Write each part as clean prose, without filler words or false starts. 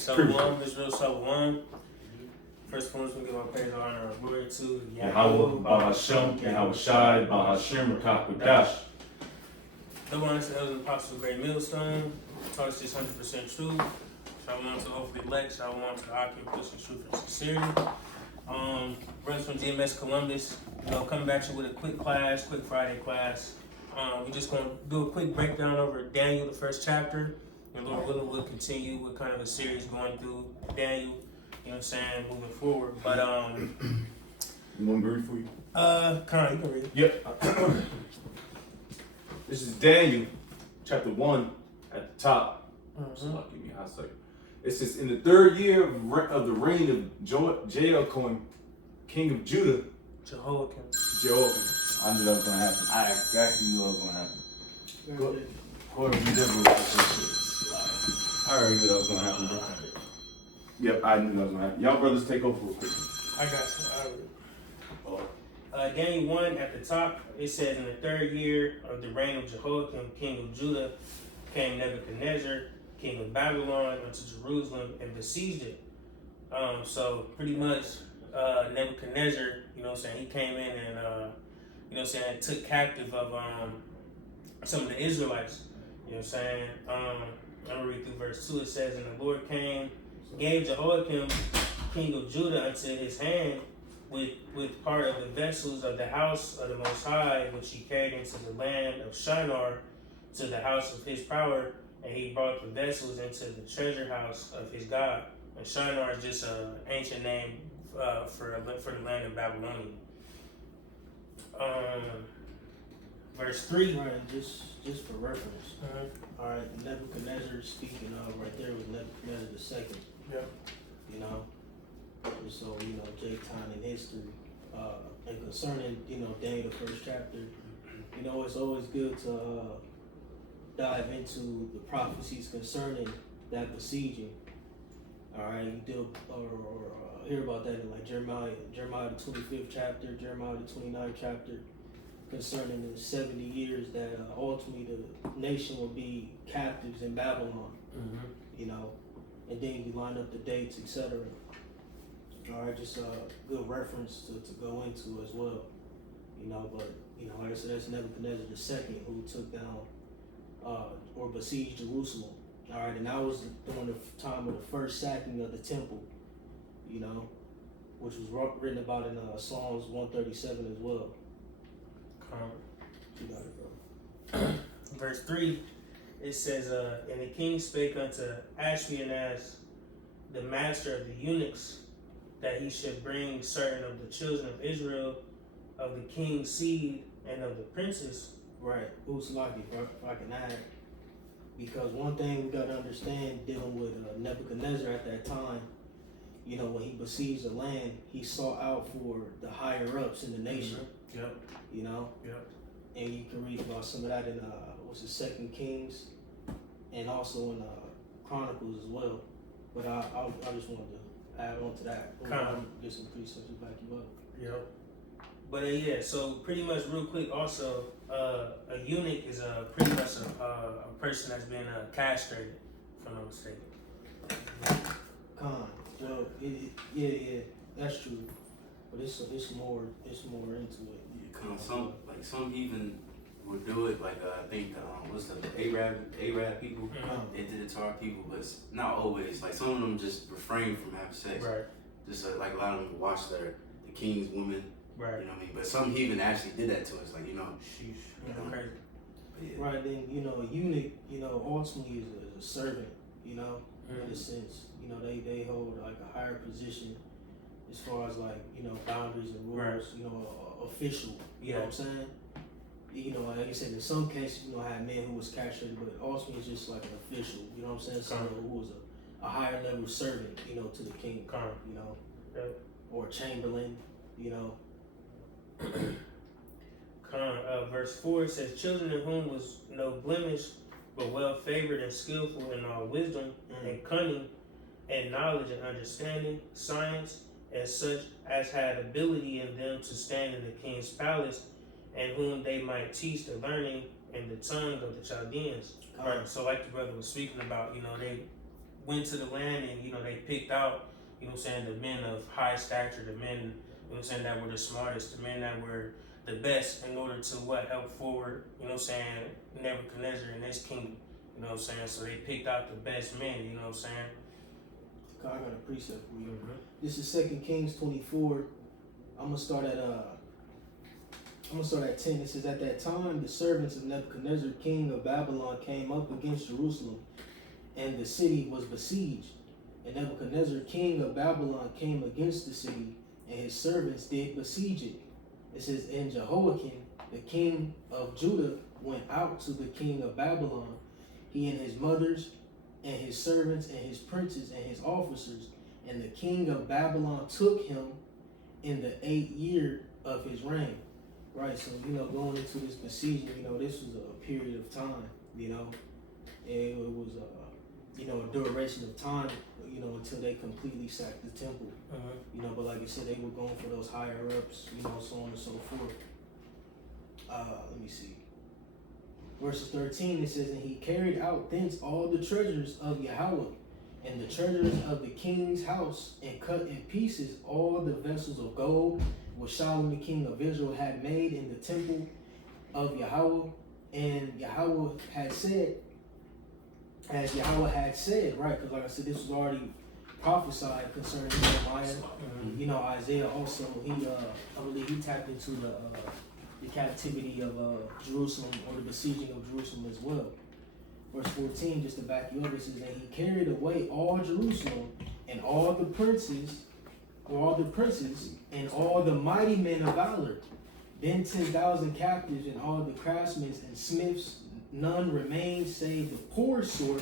Shalom, Israel, Shalom. First of all, we give our praise, honor, and glory to Yahweh, Bahashem, Yahweh Shai, Bahashem, Rakakwadash. the one that's the elders and apostles of Great Millstone, taught us this 100% truth. Shalom to the hopefully elect, shalom to the occupants of truth and sincerity. Brothers from GMS Columbus, coming back to you with a quick Friday class. We're just going to do a quick breakdown over Daniel, the first chapter. And Lord willing, we'll continue with kind of a series going through Daniel, moving forward. But, You want me to read for you? Con, you can read it. Yep. This is Daniel, chapter 1, at the top. So I'll give me a hot second. It says, in the third year of the reign of Jehoiakim, king of Judah. Jehoiakim. I knew that was going to happen. I exactly knew that was going to happen. Go ahead, read that real quick. I already knew that was going to happen, bro. Yep, I knew that was going to happen. Y'all brothers take over real quick. I got you. Daniel 1 at the top, it says, in the third year of the reign of Jehoiakim, king of Judah, came Nebuchadnezzar, king of Babylon, unto Jerusalem and besieged it. So pretty much Nebuchadnezzar, he came in and, took captive of some of the Israelites. I'm going to read through verse 2. It says, and the Lord gave Jehoiakim, king of Judah, unto his hand, with part of the vessels of the house of the Most High, which he carried into the land of Shinar, to the house of his power, and he brought the vessels into the treasure house of his God. And Shinar is just an ancient name for the land of Babylonia. Verse 3. All right, just for reference. All right, Nebuchadnezzar speaking right there was Nebuchadnezzar II. Yeah. So, Jake time in history. And concerning, Daniel, the first chapter, it's always good to dive into the prophecies concerning that besieging. All right, you deal or hear about that in like Jeremiah the 25th chapter, Jeremiah the 29th chapter, concerning the 70 years that ultimately the nation will be captives in Babylon. And then you line up the dates, etc. All right, just a good reference to go into as well. But like I said, that's Nebuchadnezzar II who took down or besieged Jerusalem. All right, and that was during the time of the first sacking of the temple, which was written about in Psalms 137 as well. You got it, bro. Verse 3, it says, and the king spake unto Ashpenaz, the master of the eunuchs, that he should bring certain of the children of Israel, of the king's seed, and of the princes. Right, who's lucky, if I can add. Because one thing we got to understand dealing with Nebuchadnezzar at that time, when he besieged the land, he sought out for the higher ups in the nation. Yep. Yep. And you can read about some of that in Second Kings, and also in Chronicles as well. But I just wanted to add on to that. Get some precepts to back you up. Yep. But so pretty much real quick also, a eunuch is pretty much a person that's been castrated, if I'm not mistaken. Well, yeah, that's true. But it's more into it. Some even would do it, like I think what's the Arab people, they did it to our people, but it's not always. Like some of them just refrain from having sex. Right. Just like allow them to watch the king's women. Right. You know what I mean? But some heathen actually did that to us, like Sheesh. Crazy. Yeah. Right, then a eunuch, ultimately is a servant, in a sense. They hold like a higher position as far as like, boundaries and rules, official. You know what I'm saying? Like you said, in some cases, I had men who was castrated, but ultimately it's just like an official, you know what I'm saying? Someone who was a higher level servant, to the king, or chamberlain, Verse 4 says, children in whom was no blemish, but well favored and skillful in all wisdom and cunning and knowledge and understanding, science, and such as had ability in them to stand in the king's palace, and whom they might teach the learning and the tongue of the Chaldeans. Right. So like the brother was speaking about, went to the land and, you know, they picked out, you know what I'm saying, the men of high stature, the men, you know what I'm saying, that were the smartest, the men that were the best in order to help forward, you know what I'm saying, Nebuchadnezzar and his kingdom, you know what I'm saying? So they picked out the best men, you know what I'm saying? I got a precept for you. This is 2 Kings 24. I'm gonna start at 10. It says, at that time the servants of Nebuchadnezzar, king of Babylon, came up against Jerusalem, and the city was besieged. And Nebuchadnezzar, king of Babylon, came against the city, and his servants did besiege it. It says, and Jehoiakim, the king of Judah, went out to the king of Babylon, he and his mothers, and his servants, and his princes, and his officers. And the king of Babylon took him in the 8th year of his reign. Right, so, you know, going into this besieging, you know, this was a period of time, you know. It was, you know, a duration of time, you know, until they completely sacked the temple. You know, but like I said, they were going for those higher ups, you know, so on and so forth. Let me see. Verses 13, it says, and he carried out thence all the treasures of Yahweh, and the treasures of the king's house, and cut in pieces all the vessels of gold which Solomon king of Israel had made in the temple of Yahweh. And Yahweh had said, as Yahweh had said, right, because like I said, this was already prophesied concerning Jeremiah. You know, Isaiah also, I believe he tapped into the captivity of Jerusalem, or the besieging of Jerusalem as well. Verse 14, just to back you up, it says that he carried away all Jerusalem and all the princes, and all the mighty men of valor. Then 10,000 captives, and all the craftsmen and smiths, none remained save the poor sort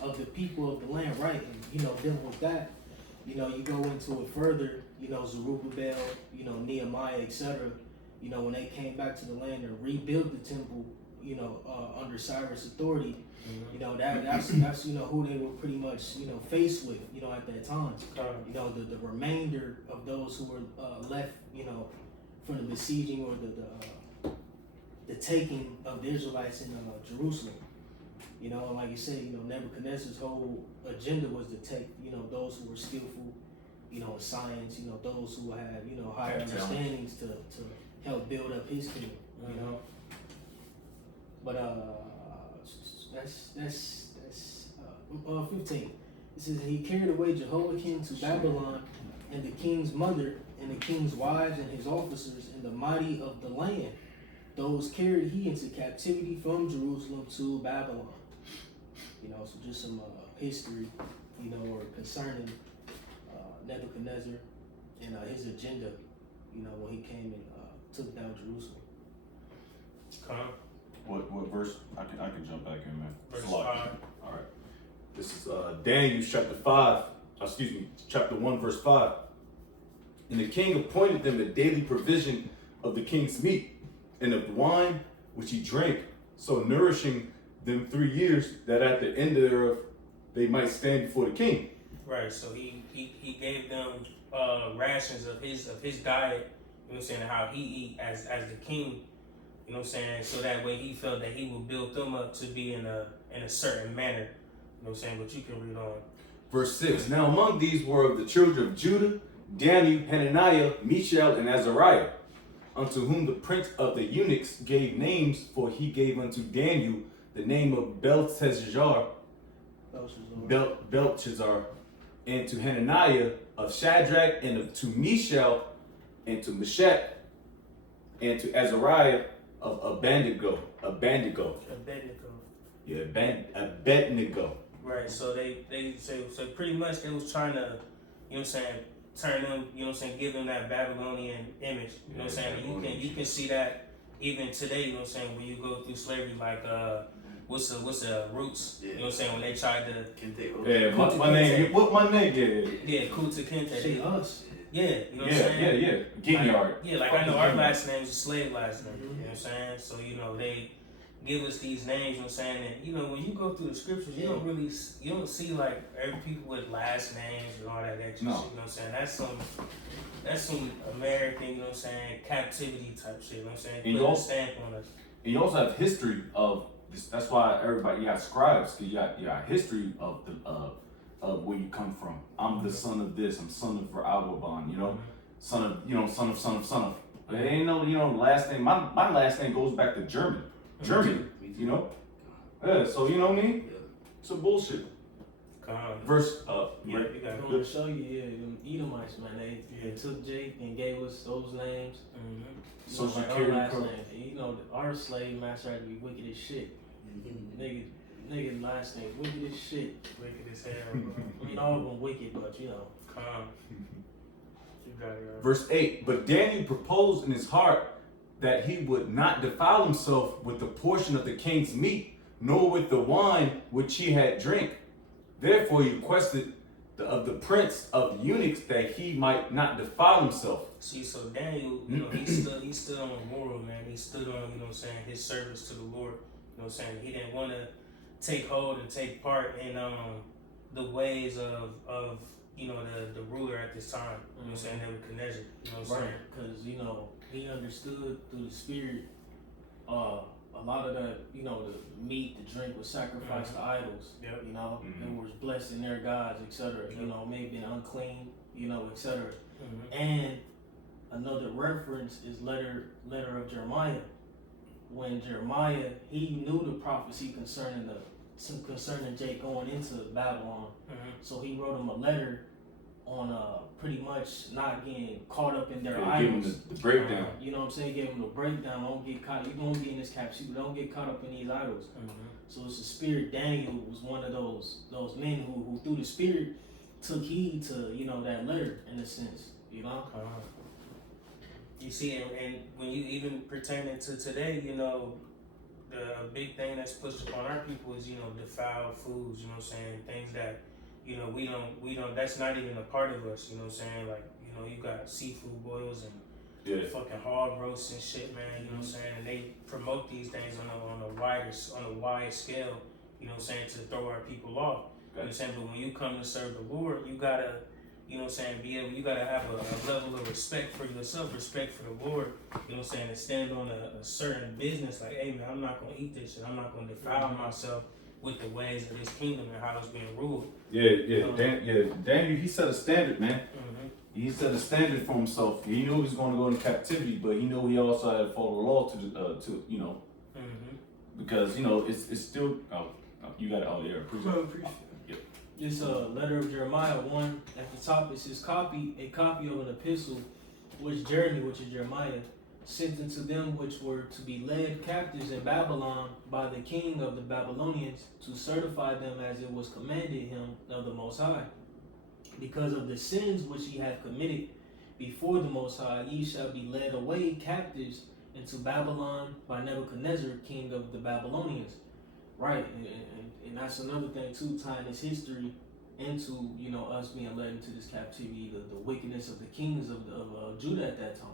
of the people of the land. Right, and you know, then with that, you know, you go into it further, you know, Zerubbabel, you know, Nehemiah, etc. You know, when they came back to the land and rebuilt the temple, you know, under Cyrus' authority, you know, that's you know who they were pretty much, you know, faced with, you know, at that time. You know, the remainder of those who were left, you know, from the besieging or the taking of the Israelites in Jerusalem. You know, and like you said, you know, Nebuchadnezzar's whole agenda was to take, you know, those who were skillful, you know, in science, you know, those who had, you know, higher understandings to help build up his kingdom, you know. But that's 15. It says he carried away Jehoiakim to Babylon, and the king's mother, and the king's wives, and his officers, and the mighty of the land. Those carried he into captivity from Jerusalem to Babylon. You know, so just some history, you know, or concerning Nebuchadnezzar and his agenda, you know, when he came and took down Jerusalem. What verse? I can jump back in, man. Verse 5. All right. This is Daniel chapter 1, verse 5. And the king appointed them a daily provision of the king's meat and of wine which he drank, so nourishing them 3 years, that at the end thereof they might stand before the king. Right, so he gave them rations of his diet, you know what I'm saying, and how he eat as the king, you know what I'm saying, so that way he felt that he would build them up to be in a certain manner, you know what I'm saying, but you can read on. Verse 6, now among these were of the children of Judah, Daniel, Hananiah, Mishael, and Azariah, unto whom the prince of the eunuchs gave names, for he gave unto Daniel the name of Belteshazzar, and to Hananiah of Shadrach, and to Mishael, and to Meshach, and to Azariah of Abednego. Yeah, Abednego. Right, so they so pretty much they was trying to, you know what I'm saying, turn them, you know what I'm saying, give them that Babylonian image, you know what I'm saying. And you can see that even today, you know what I'm saying, when you go through slavery, like what's the roots, you know what I'm saying, when they tried to my name is? Yeah, Kunta Kinte. Say us. Yeah, you know what I'm saying? Yeah. Ginyard. Yeah, like I know our last name is a slave last name, you know what I'm saying? So, you know, they give us these names, you know what I'm saying? And, you know, when you go through the scriptures, you don't see like every people with last names and all that extra shit, you know what I'm saying? That's some American, you know what I'm saying, captivity type shit, you know what I'm saying? Put a stamp on us. And you also have history of this. That's why you got scribes, because you got history of where you come from. I'm the son of this. I'm son of Agaban, you know, son of. But it ain't no, last name. My last name goes back to Germany, you know. Yeah, so you know what I mean? Yeah. Some bullshit. Verse, yeah, you got I it. want to show you, them Edomites, man. They took Jake and gave us those names. Social Like our Security last code. name. Our slave master had to be wicked as shit. Nigga last name wicked as shit. Wicked as hell, bro. I mean, all of them wicked, but you know. You got it, right. Verse 8, but Daniel proposed in his heart that he would not defile himself with the portion of the king's meat, nor with the wine which he had drank. Therefore he requested of the prince of the eunuchs that he might not defile himself. See, so Daniel, he stood on the moral, man. He stood on, his service to the Lord. You know what I'm saying? He didn't want to take hold and take part in the ways of the ruler at this time. You know what I'm saying? Nebuchadnezzar. You know what I'm saying? Because, he understood through the spirit, a lot of the, the meat, the drink was sacrificed to idols. Yep. It was blessed in their gods, etc. Yep. Maybe been unclean, etc. Mm-hmm. And another reference is letter of Jeremiah. When Jeremiah, he knew the prophecy concerning Jake going into Babylon. Mm-hmm. So he wrote him a letter on pretty much not getting caught up in their Give idols. him the breakdown. You know what I'm saying? Give him the breakdown. Don't get caught. You're gonna be in this captivity. Don't get caught up in these idols. Mm-hmm. So it's the spirit. Daniel was one of those men who through the spirit took heed to that letter in a sense. You see, and when you even pertaining to today, the big thing that's pushed upon our people is, defiled foods, you know what I'm saying? Things that, we don't, that's not even a part of us, you know what I'm saying? Like, you got seafood boils and fucking hog roasts and shit, man, you know what I'm saying? And they promote these things on a wide scale, you know what I'm saying, to throw our people off. You know what I'm saying? But when you come to serve the Lord, you gotta, you know what I'm saying, you gotta have a level of respect for yourself, respect for the Lord, you know what I'm saying, and stand on a certain business, like, hey man, I'm not gonna eat this shit, I'm not gonna defile myself with the ways of this kingdom and how it's being ruled. Daniel, he set a standard, man. Mm-hmm. He set a standard for himself. He knew he was going to go into captivity, but he knew he also had to follow the law Mm-hmm. because it's still. You got it. Oh yeah, appreciate it. This letter of Jeremiah 1 at the top, it says a copy of an epistle which is Jeremiah, sent unto them which were to be led captives in Babylon by the king of the Babylonians, to certify them as it was commanded him of the Most High. Because of the sins which ye have committed before the Most High, ye shall be led away captives into Babylon by Nebuchadnezzar, king of the Babylonians. Right, and that's another thing too, tying this history into us being led into this captivity, the wickedness of the kings of Judah at that time.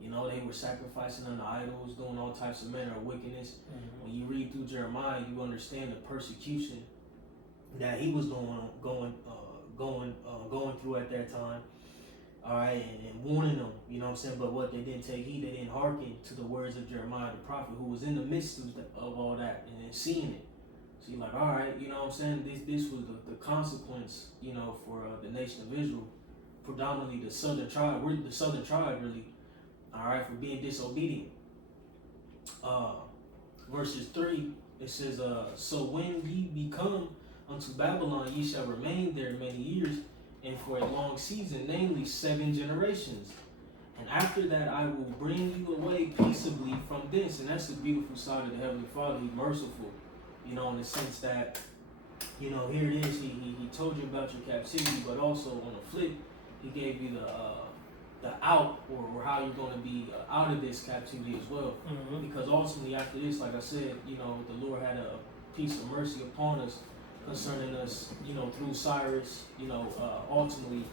They were sacrificing unto idols, doing all types of manner of wickedness. Mm-hmm. When you read through Jeremiah, you understand the persecution that he was going through at that time. All right, and warning them, you know what I'm saying? But what they didn't take heed, they didn't hearken to the words of Jeremiah the prophet, who was in the midst of all that and then seeing it. So you're like, all right, you know what I'm saying? This was the consequence, for the nation of Israel, predominantly the southern tribe. We're the southern tribe, really, all right, for being disobedient. Verses 3, it says, so when ye become unto Babylon, ye shall remain there many years, and for a long season, namely 7 generations. And after that, I will bring you away peaceably from thence. And that's the beautiful side of the Heavenly Father. He's merciful, in the sense that, here it is. He told you about your captivity, but also on the flip, he gave you the out, or how you're going to be out of this captivity as well. Mm-hmm. Because ultimately, after this, like I said, the Lord had a piece of mercy upon us, concerning us, through Cyrus, ultimately,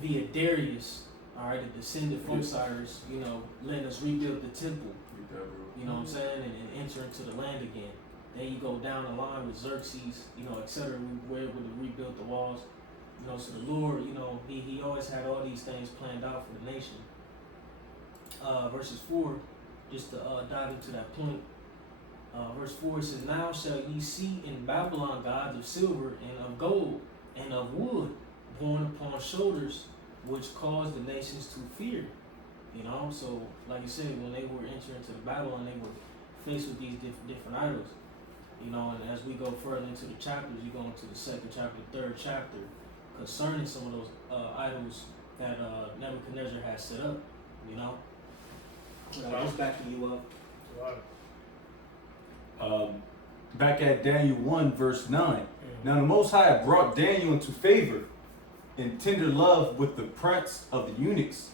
via Darius, all right, a descendant from Cyrus, letting us rebuild the temple, you know what I'm saying, and enter into the land again. Then you go down the line with Xerxes, etc. We were able to rebuild the walls, so the Lord, he always had all these things planned out for the nation. Verses 4, just to dive into that point. Verse 4 it says, "Now shall ye see in Babylon gods of silver and of gold and of wood, borne upon shoulders, which caused the nations to fear." You know, so like you said, when they were entering into the Babylon, they were faced with these different idols. You know, and as we go further into the chapters, you go into the second chapter, third chapter, concerning some of those idols that Nebuchadnezzar had set up. You know, just backing you up. Back at Daniel 1 verse 9. Now the Most High brought Daniel into favor and tender love with the prince of the eunuchs.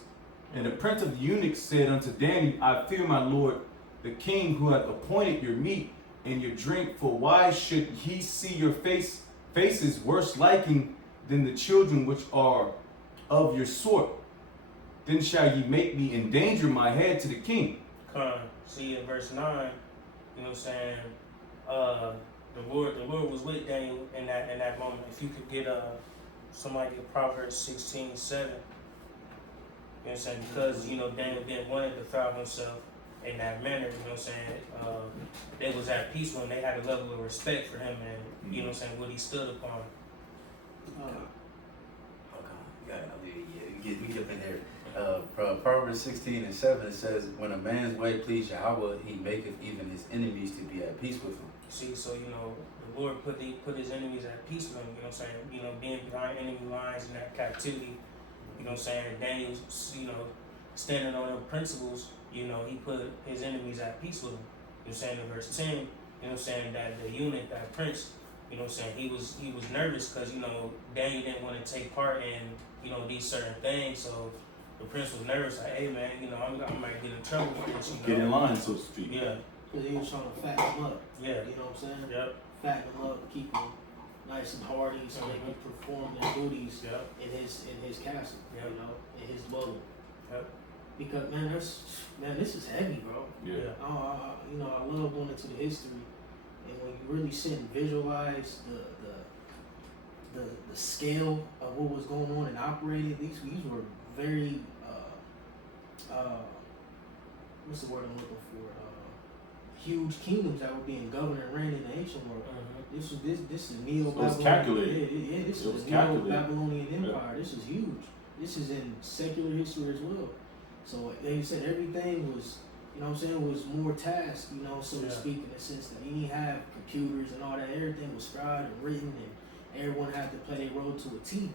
And the prince of the eunuchs said unto Daniel, I fear my lord, the king, who hath appointed your meat and your drink, for why should he see your faces worse liking than the children which are of your sort? Then shall ye make me endanger my head to the king. See in verse 9, you know what I'm saying? The Lord was with Daniel in that moment. If you could get somebody get Proverbs 16:7, you know what I'm saying? Because you know Daniel didn't want to defile himself in that manner, you know what I'm saying? They was at peace when they had a level of respect for him and you know what I'm saying, what he stood upon. We get in there. Proverbs 16:7, it says, "When a man's way please Yahweh, he maketh even his enemies to be at peace with him." See, so you know, the Lord put his enemies at peace with him, you know what I'm saying? You know, being behind enemy lines in that captivity, you know what I'm saying? Daniel's, you know, standing on them principles, you know, he put his enemies at peace with him. You know what I'm saying? In verse 10, you know what I'm saying, that the eunuch, that prince, you know what I'm saying, he was nervous because, you know, Daniel didn't want to take part in, you know, these certain things, so the prince was nervous, like, hey man, you know, I might get in trouble for this, you know. Get in line, so to speak. Yeah. Because he was trying to fatten them up. Yeah. You know what I'm saying? Yep. Fatten them up, keep them nice and hardy so they can perform their duties Yep. in his castle, Yep. you know, in his bubble. Yep. Because man, this is heavy, bro. Yeah. You know, I love going into the history, and when you really sit and visualize the scale of what was going on and operated, these were very what's the word I'm looking for? Huge kingdoms that were being governed and ran in the ancient world. This is Neo-Babylonian. It was calculated. Yeah, this It was is the calculated. Neo-Babylonian Empire. This is huge. This is in secular history as well. So like you said, everything was, you know what I'm saying, was more tasked, you know, so to speak, in the sense that you didn't have computers and all that. Everything was scribed and written, and everyone had to play their role to a T.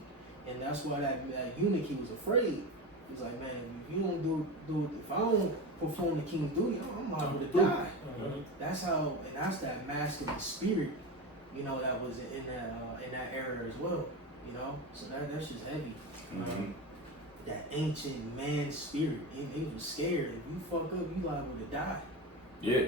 And that's why that eunuch, he was afraid. He's like, man, if you don't do if I don't perform the king's duty, I'm liable to die. That's how, and that's that masculine spirit, you know, that was in that era as well. You know, so that's just heavy. That ancient man spirit, he was scared. If you fuck up, you liable to die. Yeah.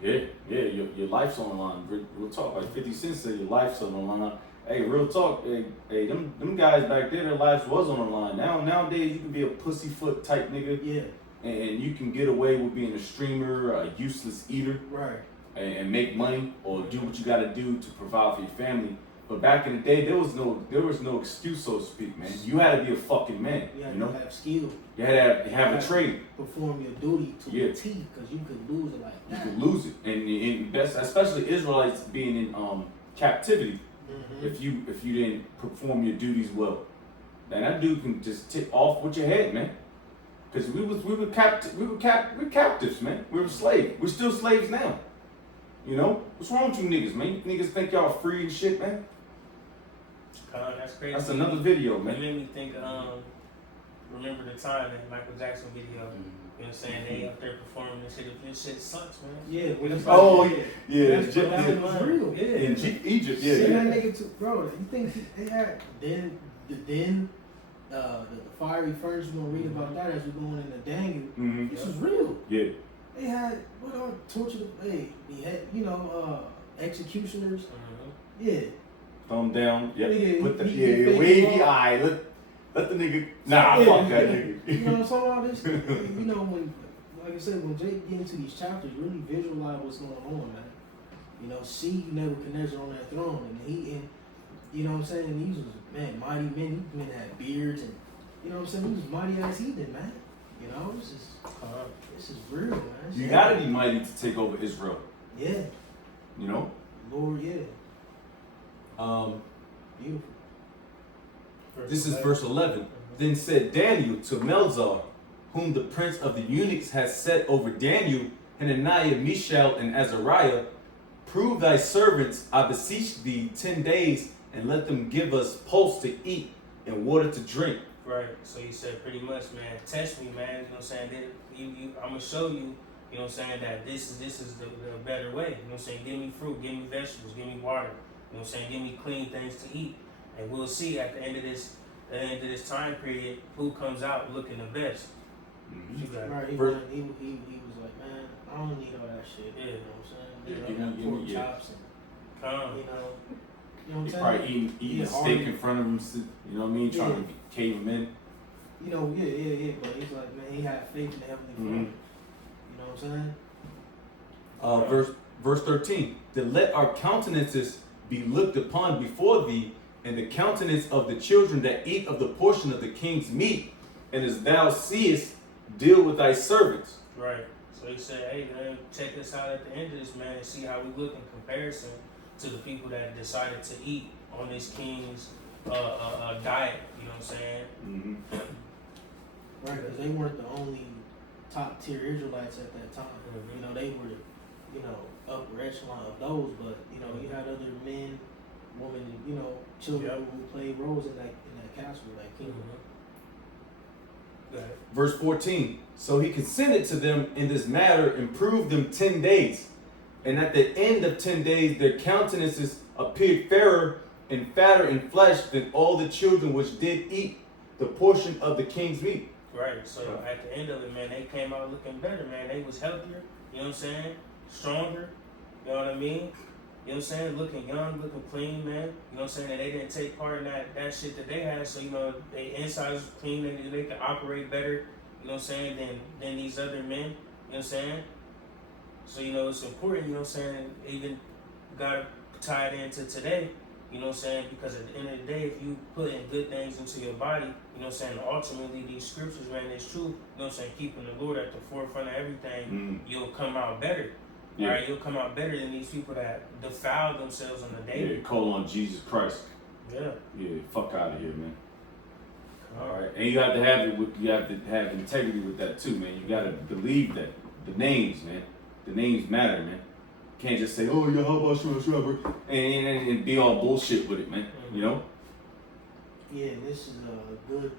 Your life's on the line. Real talk. Like 50 Cent said, your life's on the line. Hey, real talk. Hey, them guys back there, their lives was on the line. Nowadays, you can be a pussyfoot type nigga. Yeah. And you can get away with being a streamer, a useless eater. Right. And make money or do what you got to do to provide for your family. But back in the day, there was no excuse, so to speak, man. You had to be a fucking man. You had know? to have skill. You had to have a trade. Perform your duty to a T, because you could lose it like that. You could lose it, and best, especially Israelites being in captivity. If you didn't perform your duties well, then that dude can just tip off with your head, man. Because we were captives, man. We were slaves. We're still slaves now. You know? What's wrong with you niggas, man? You niggas think y'all free and shit, man? That's crazy. That's another video, man. It made me think, remember the time, that Michael Jackson video. You know what I'm saying? They up there performing this shit. If this shit sucks, man. Yeah. That's real. Yeah. In Egypt, yeah. See that nigga too, bro. You think they had the fiery furnace? We're gonna read about that as we're going into Daniel. This was real. Yeah. They had tortured. They had executioners. Yeah. Thumb down. Yeah. Put the he wavy eye. Let the nigga. Nah, fuck that nigga. You know what I'm talking about? This. You know when, like I said, when Jake get into these chapters, really visualize what's going on, man. You know, see Nebuchadnezzar on that throne, and you know what I'm saying? These was, man, mighty men. These men had beards, and you know what I'm saying? He was mighty ass heathen, man. You know, this is real, man. You gotta be mighty to take over Israel. Yeah. You know? Lord, yeah. Beautiful. This is verse 11. Then said Daniel to Melzar, whom the prince of the eunuchs has set over Daniel, Hananiah, Mishael, and Azariah, prove thy servants, I beseech thee, 10 days, and let them give us pulse to eat and water to drink. Right. So he said pretty much, man, test me, man. You know what I'm saying? I'm gonna show you, you know what I'm saying, that this is the better way. You know what I'm saying? Give me fruit, give me vegetables, give me water. You know what I'm saying? Give me clean things to eat. And we'll see at the end of this time period who comes out looking the best. You got it. Right, he was like, man, I don't need all that shit. Yeah. You know what I'm saying? Yeah, You know, pork chops and, Come. you know what I'm He saying? probably eating steak in front of him, you know what I mean? Trying to cave him in. You know, yeah. But he's like, man, he had faith in the Heavenly Father. You know what I'm saying? Verse 13. Then let our countenances be looked upon before thee, and the countenance of the children that eat of the portion of the king's meat, and as thou seest, deal with thy servants. Right. So he said, hey, man, check us out at the end of this, man, and see how we look in comparison to the people that decided to eat on this king's diet. You know what I'm saying? Mm-hmm. Right, because they weren't the only top tier Israelites at that time. Mhm. You know, they were, you know, upper echelon of those, but you know, you had other men, women, you know, children who played roles in that castle, that kingdom. Verse 14. So he consented to them in this matter and proved them 10 days. And at the end of 10 days, their countenances appeared fairer and fatter in flesh than all the children which did eat the portion of the king's meat. Right. So at the end of it, man, they came out looking better, man. They was healthier, you know what I'm saying? Stronger, you know what I mean? You know what I'm saying? Looking young, looking clean, man. You know what I'm saying? And they didn't take part in that shit that they had. So, you know, they insides was clean and they could operate better, you know what I'm saying, than these other men. You know what I'm saying? So, you know, it's important, you know what I'm saying, even gotta tie it into today, you know what I'm saying? Because at the end of the day, if you put in good things into your body, you know what I'm saying, ultimately these scriptures, man, it's true, you know what I'm saying, keeping the Lord at the forefront of everything, you'll come out better. Yeah. All right, you'll come out better than these people that defile themselves on the daily. Yeah, call on Jesus Christ. Yeah. Yeah, fuck out of here, man. All right, and you have to have integrity with that too, man. You got to believe that the names, man, the names matter, man. You can't just say, oh yeah, how about you, and be all bullshit with it, man. You know? Yeah, this is a good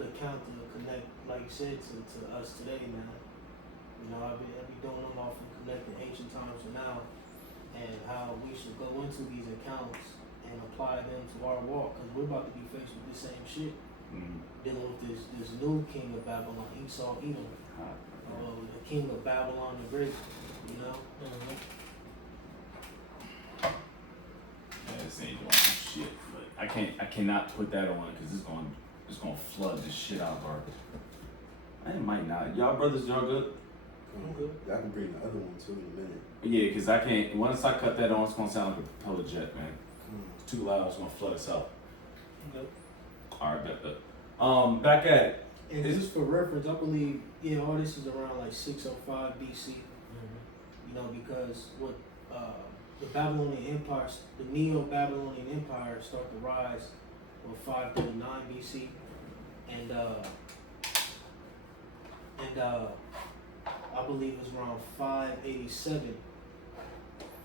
account to connect, like you said, to us today, man. You know, I've been doing them off and connecting ancient times to now, and how we should go into these accounts and apply them to our walk, because we're about to be faced with the same shit. Dealing with this new king of Babylon, Esau, Edom, the king of Babylon the Great, you know? Yeah, this ain't doing some shit, but I cannot put that on because it's gonna flood this shit out of our. I might not. Y'all brothers, y'all good? I'm good. I can bring the other one too in a minute. Yeah, because I can't. Once I cut that on, it's gonna sound like a propeller jet, man. It's too loud. It's gonna flood us out. Good. All right, bet. Back at it. And just for reference, I believe, all this is around like 605 BC. You know, because what the Babylonian Empire, the Neo-Babylonian Empire started to rise in 539 BC, and I believe it was around 587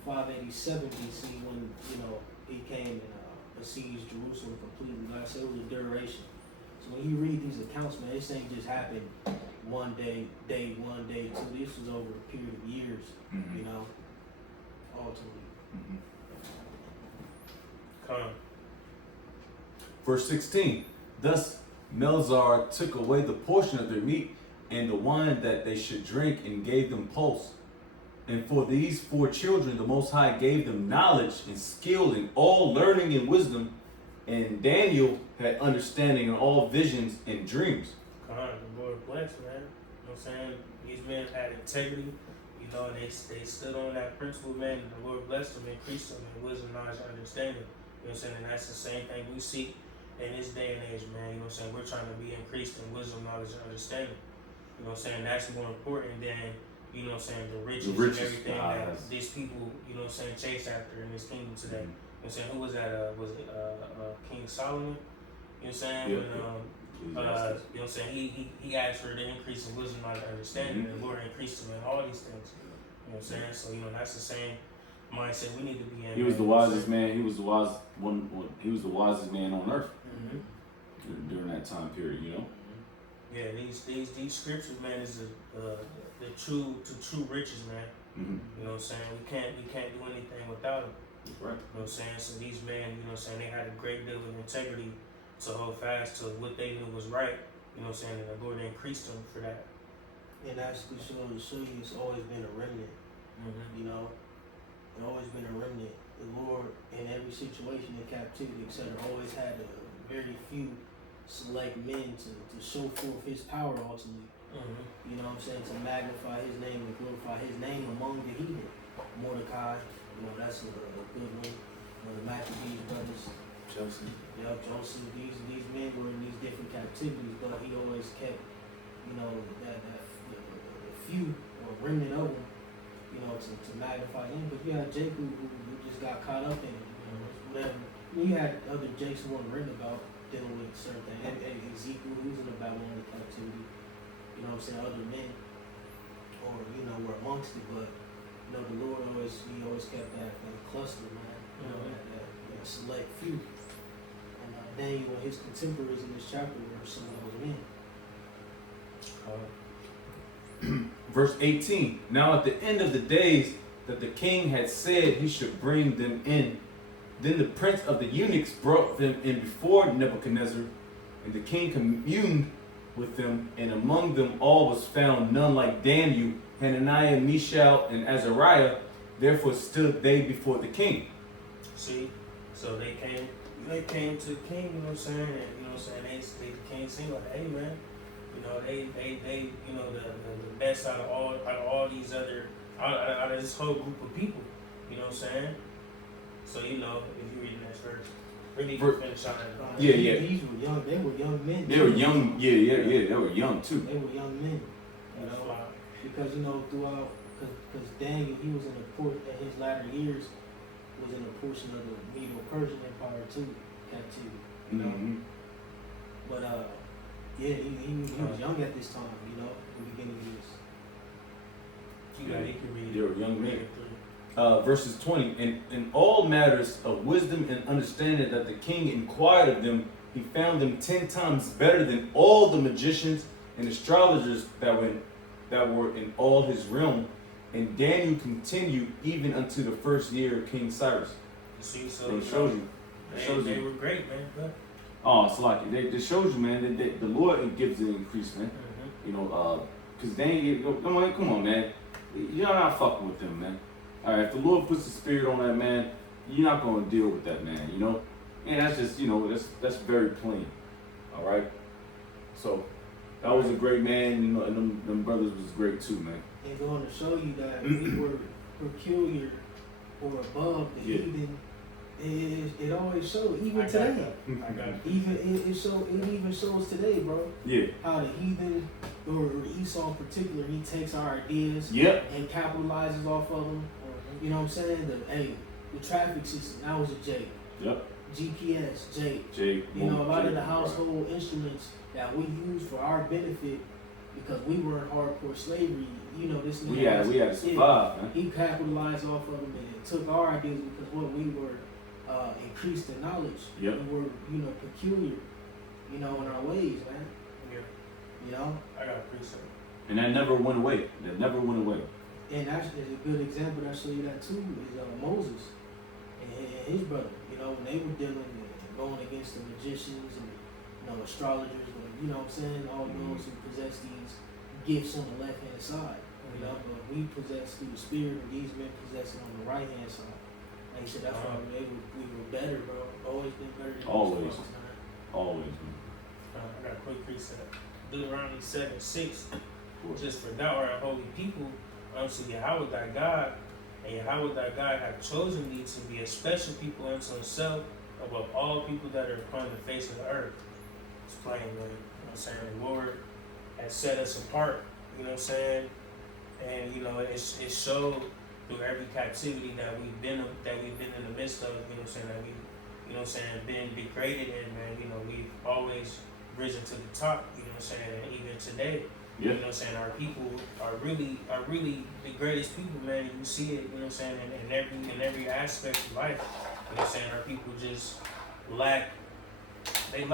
BC when, he came and besieged Jerusalem completely. Like I said, it was a duration. So when you read these accounts, man, this ain't just happened one day, one day, two. This was over a period of years, ultimately. Come. Verse 16. Thus Melzar took away the portion of their meat and the wine that they should drink, and gave them pulse. And for these 4 children the Most High gave them knowledge and skill in all learning and wisdom, and Daniel had understanding in all visions and dreams. Come on, the Lord bless, man. You know what I'm saying? These men had integrity, and they stood on that principle, man, and the Lord blessed them, increased them in wisdom, knowledge, and understanding. You know what I'm saying? And that's the same thing we seek in this day and age, man, you know what I'm saying, we're trying to be increased in wisdom, knowledge, and understanding. You know what I'm saying? That's more important than, you know what I'm saying, the riches and everything that these people, you know what I'm saying, chase after in this kingdom today. You know what I'm saying? Who was that? Was it King Solomon? You know what I'm saying? Yeah, When, you know what I'm saying? He asked for the increase in wisdom, knowledge, and understanding, and the Lord increased him in all these things. You know what I'm saying? So, you know, that's the same mindset we need to be in. He was the wisest man. He was the wisest He was the wisest man on earth during that time period. You know. Yeah, these scriptures, man, is the true riches, man. You know what I'm saying? We can't do anything without them. Right. You know what I'm saying? So these men, you know what I'm saying, they had a great deal of integrity to hold fast to what they knew was right. You know what I'm saying? And the Lord increased them for that. And that's to show you it's always been a remnant. You know, it's always been a remnant. The Lord, in every situation, in captivity, etc., always had a very few select men to show forth His power ultimately. You know what I'm saying? To magnify His name and glorify His name among the heathen. Mordecai, you know, that's a good one. You know, the Maccabees brothers. Joseph. Joseph. These men were in these different captivities, but he always kept, you know, that the few or remnant of them, you know, to magnify him. But you had Jacob who just got caught up in it, you know, whatever. You had other Jakes who weren't written about dealing with certain things. And Ezekiel, who was in the Babylonian captivity, you know what I'm saying, other men, or, you know, were amongst it, but, you know, the Lord always kept that cluster, man, you know, that select few. And Daniel and his contemporaries in this chapter were some of those men. Verse 18. Now at the end of the days that the king had said he should bring them in, then the prince of the eunuchs brought them in before Nebuchadnezzar, and the king communed with them, and among them all was found none like Daniel, Hananiah, Mishael, and Azariah. Therefore stood they before the king. See, so they came to the king, you know what I'm saying, and you know what I'm saying, the king seemed like, hey man, you know, they you know, the best out of all these other, out of this whole group of people, you know what I'm saying? So, you know, if you read the next verse, really finish on it. These were young, they were young men. They were young, they were young too. They were young men, you know, because, you know, throughout, because Daniel, he was in his latter years, was in a portion of the Medo-Persian Empire too, captivity, you know. But yeah, he was young at this time, you know, in the beginning of this. They were young men. Verses 20, in all matters of wisdom and understanding that the king inquired of them, he found them 10 times better than all the magicians and astrologers that were in all his realm. And Daniel continued even unto the first year of King Cyrus. See, so it shows you. They were great, man. But oh, it's like it shows you, man, that the Lord gives the increase, man. You know, because Daniel, come on, man. You're not fucking with them, man. All right, if the Lord puts the spirit on that man, you're not going to deal with that man, you know? And that's just, you know, that's very plain. All right? So, that was a great man, you know, and them brothers was great too, man. And going to show you that we were peculiar or above the heathen. It always shows, even today. It even shows today, bro. Yeah. How the heathen, or Esau in particular, he takes our ideas and capitalizes off of them. You know what I'm saying? The traffic system, that was a J. Yep. GPS, J. J. You know, a lot of the household instruments that we use for our benefit, because we were in hardcore slavery, you know, this we had to survive, man. He capitalized off of them and took our ideas because what we were increased in knowledge. Yep. And we're, you know, peculiar, you know, in our ways, man. Yeah. You know? I got a precept. And that never went away. And actually, a good example that show you that too is Moses and his brother. You know, when they were dealing with going against the magicians and, you know, astrologers, and, you know what I'm saying, all those who possess these gifts on the left hand side. You know, but we possess through the spirit, and these men possess it on the right hand side. Like you said, that's why we were better, bro. Always been better than Always. Always, man. I got a quick precept. Deuteronomy 7:6. Just for thou art a holy people unto Yahweh thy God, and Yahweh thy God hath chosen thee to be a special people unto himself, above all people that are upon the face of the earth. It's plain, man. You know what I'm saying? The Lord has set us apart, you know what I'm saying? And you know, it's showed through every captivity that we've been in the midst of, you know what I'm saying, that we, you know what I'm saying, been degraded in, man. You know, we've always risen to the top, you know what I'm saying, and even today. Yeah. You know what I'm saying? Our people are really the greatest people, man. And you see it, you know what I'm saying, in every aspect of life. You know what I'm saying? Our people just lack the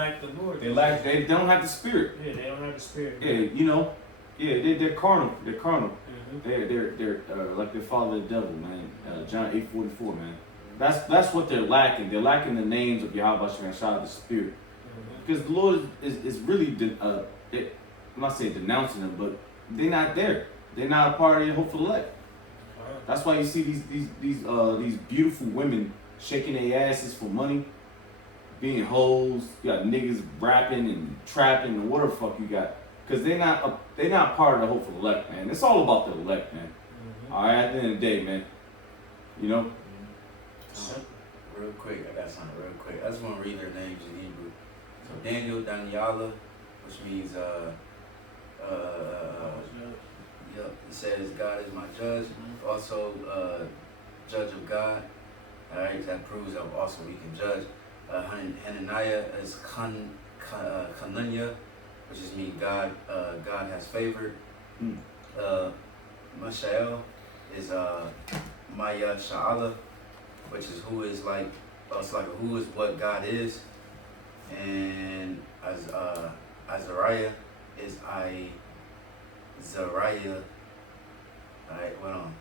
Lord. They don't have the spirit. Yeah, they don't have the spirit. Yeah, you know. Yeah, they're carnal. They're carnal. Mm-hmm. They're like their father the devil, man. John 8:44, man. That's what they're lacking. They're lacking the names of Yahweh Shah, the spirit. Mm-hmm. Because the Lord is really I'm not saying denouncing them, but they're not there. They're not a part of your hopeful elect. That's why you see these beautiful women shaking their asses for money, being hoes. You got niggas rapping and trapping and whatever the fuck you got. Cause they're not part of the hopeful elect, man. It's all about the elect, man. Mm-hmm. All right, at the end of the day, man. You know. Real quick, I got something real quick. I just want to read their names in Hebrew. So Daniela, which means yep, it says God is my judge. Also, judge of God. All right, that proves that also we can judge. Hananiah is Kanunya, which just means God has favored. Mishael is Maya Sha'ala, which is who is like, it's like who is what God is. And Azariah is Zariah. Alright, hold on.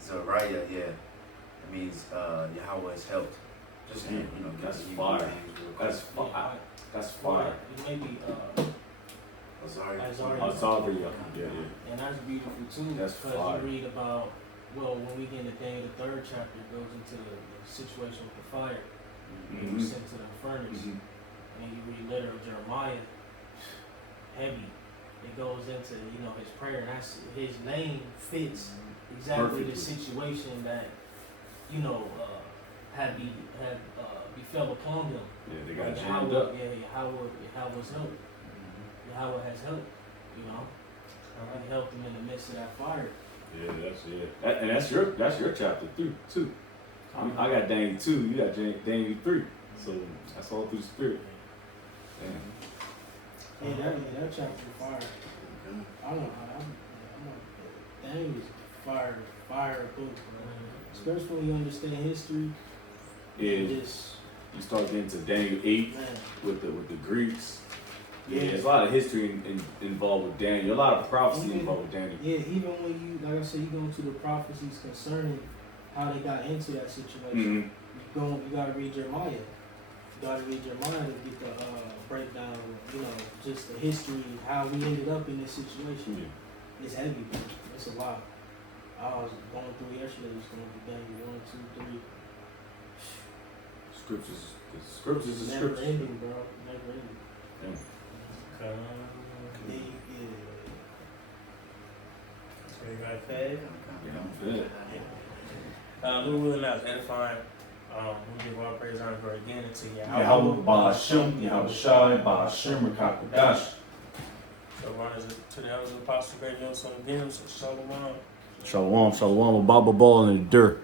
Zariah, yeah. It means Yahweh has helped. Just you know, That's get the fire. names real quick. That's fire. That's fire. It may be Azariah. Azariah. Yeah. And that's beautiful too. That's because fire. you read about, well, when we get into Daniel the 3rd chapter, it goes into the situation with the fire. He was sent to the furnace. And you read letter of Jeremiah, heavy. It goes into, you know, his prayer, and that's his name fits exactly Perfectly. the situation that, you know, befell upon them. Yeah, they got Like jammed Yahweh, up. yeah, Yahweh's help. Yahweh has help, you know. He helped them in the midst of that fire. Yeah, and that's your chapter 3 too. I got Daniel 2, you got Daniel 3. So that's all through the spirit. Hey, that chapter of fire. I don't know. I'm Daniel is fire book, bro. Especially when you understand history. Yeah, Just, you start getting to Daniel 8 man. with the Greeks. Yeah, Yeah. there's a lot of history involved with Daniel. A lot of prophecy Even- involved with Daniel. Yeah, even when you, like I said, you go into the prophecies concerning how they got into that situation. You gotta read Jeremiah. You gotta read Jeremiah to get the breakdown, you know, just the history, how we ended up in this situation. It's heavy, man. It's a lot. I was going through yesterday, just going through Daniel 1, 2, 3. Scriptures is Never scriptures. ending, bro. Never ending. Yeah. Yeah. So you got fed? Yeah, I'm fed. Lord willing, that was edifying. We give all praise and honor for again unto Yahweh Ba'ashem, Yahweh Shai, Ba'ashem, Rakakadash. So honors to the elders of the Apostle, great Son of Gideon, so Shalom. Shalom, Baba Ball in the dirt.